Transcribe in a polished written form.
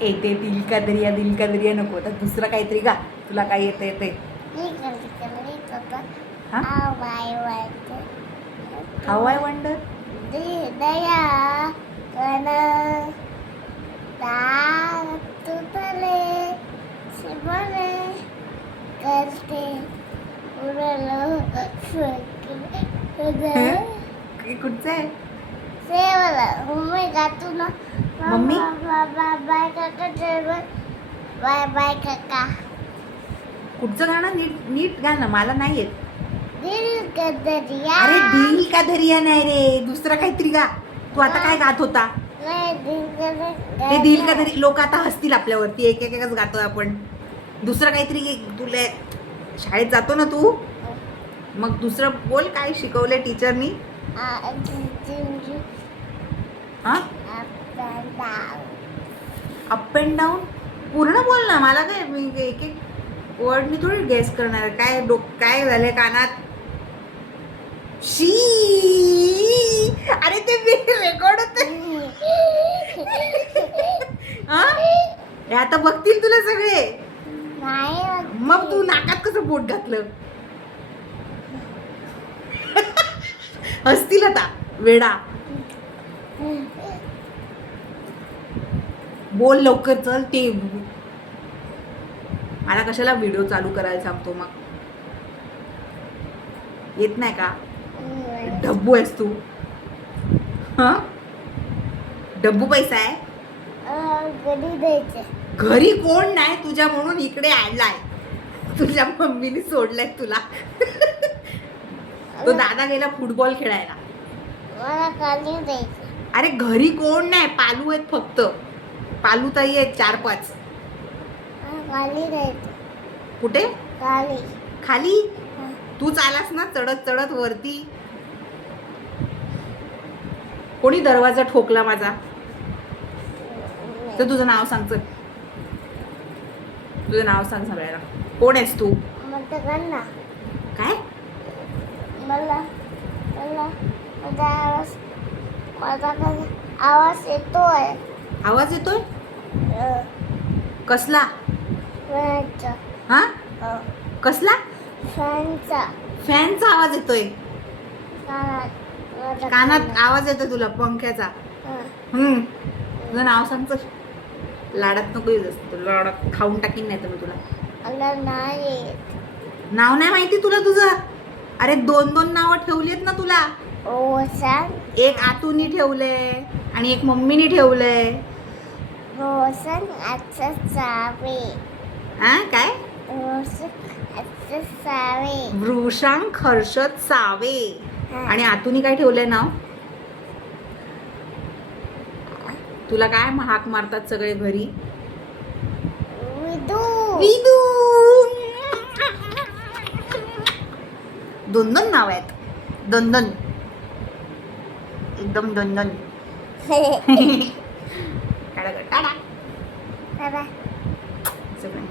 येते दिल का दरिया नको, तर दुसरं काहीतरी गा. तुला काय येते? हा, हवाय वंडर. दया कन तुतले शिवले करते उरलो कुठचं आहे? सेवला मम्मी गातू ना. मम्मी? बाय काका ड्रायव्हर. बाय काका. कुठचं गाणं? नीट गा ना, मला नाही येत. दिल का दरिया. अरे दिल का दरिया नाही रे, दुसरं काहीतरी गा. तू आता काय गात होता? ते दिल का दरिया. लोक आता हसतील आपल्यावरती, एकच गातोय आपण. दुसरं काहीतरी तुला शाळेत जातो ना तू, मग दुसरं बोल. काय शिकवलंय टीचरनी? हा, अप अँड डाऊन. पूर्ण बोल ना, मला काय, मी एक वर्डनी थोडी गेस करणार. काय झालंय कानात? शी. अरे ते रेकॉर्ड होते. हे आता बघतील तुला सगळे. मग तू नाकात कसं बोट घातलं? हसतील आता, वेडा. बोल लवकर, चल. ते मला कशाला व्हिडिओ चालू करायला सांगतो मग? येत नाही का? डब्बू आहेस तू. हा, डब्बू पैसा आहे. घरी कोण नाही तुझ्या, म्हणून इकडे आणलाय. तुझ्या मम्मीने सोडलाय तुला. तो दादा गेला फुटबॉल खेळायला. मला खाली द्यायचं. अरे घरी कोण नाही, पालू आहेत फक्त. पालू ताई आहेत 4-5. खाली द्यायचं. कुठे? खाली. खाली? तू चालास ना चढत चढत वरती. कोणी दरवाजा ठोकला माझा? तर तुझं नाव सांग. चल, तुझं नाव सांग सगळ्याला. कोण आहेस तू? काय? मला आवाज येतोय. आवाज येतोय? कसला? फॅनचा. हा, कसला? फॅनचा. फॅनचा आवाज येतोय. कानात. कानात आवाज येतोय तुला पंख्याचा. तुझं नाव सांग. चल, लाडात नको येत. तुला लाडात खाऊन टाकीन नाही तर मी तुला. मला नाही. नाव नाही माहिती तुला तुझं? अरे 2-2 नावं ठेवलीत ना तुला. रोशन. एक आतूनी ठेवलंय आणि एक मम्मीनी ठेवलंय. रोशन अच्छा सावे. हा, काय? रोशन अच्छा सावे. वृषांक हर्षद सावे. आणि आतूनी काय ठेवलंय नाव? तुला काय हाक मारतात सगळे घरी? विदू. 2-2 नाव आहेत. 2-2. एकदम 2-2. टाडा. बाबा. सगळं.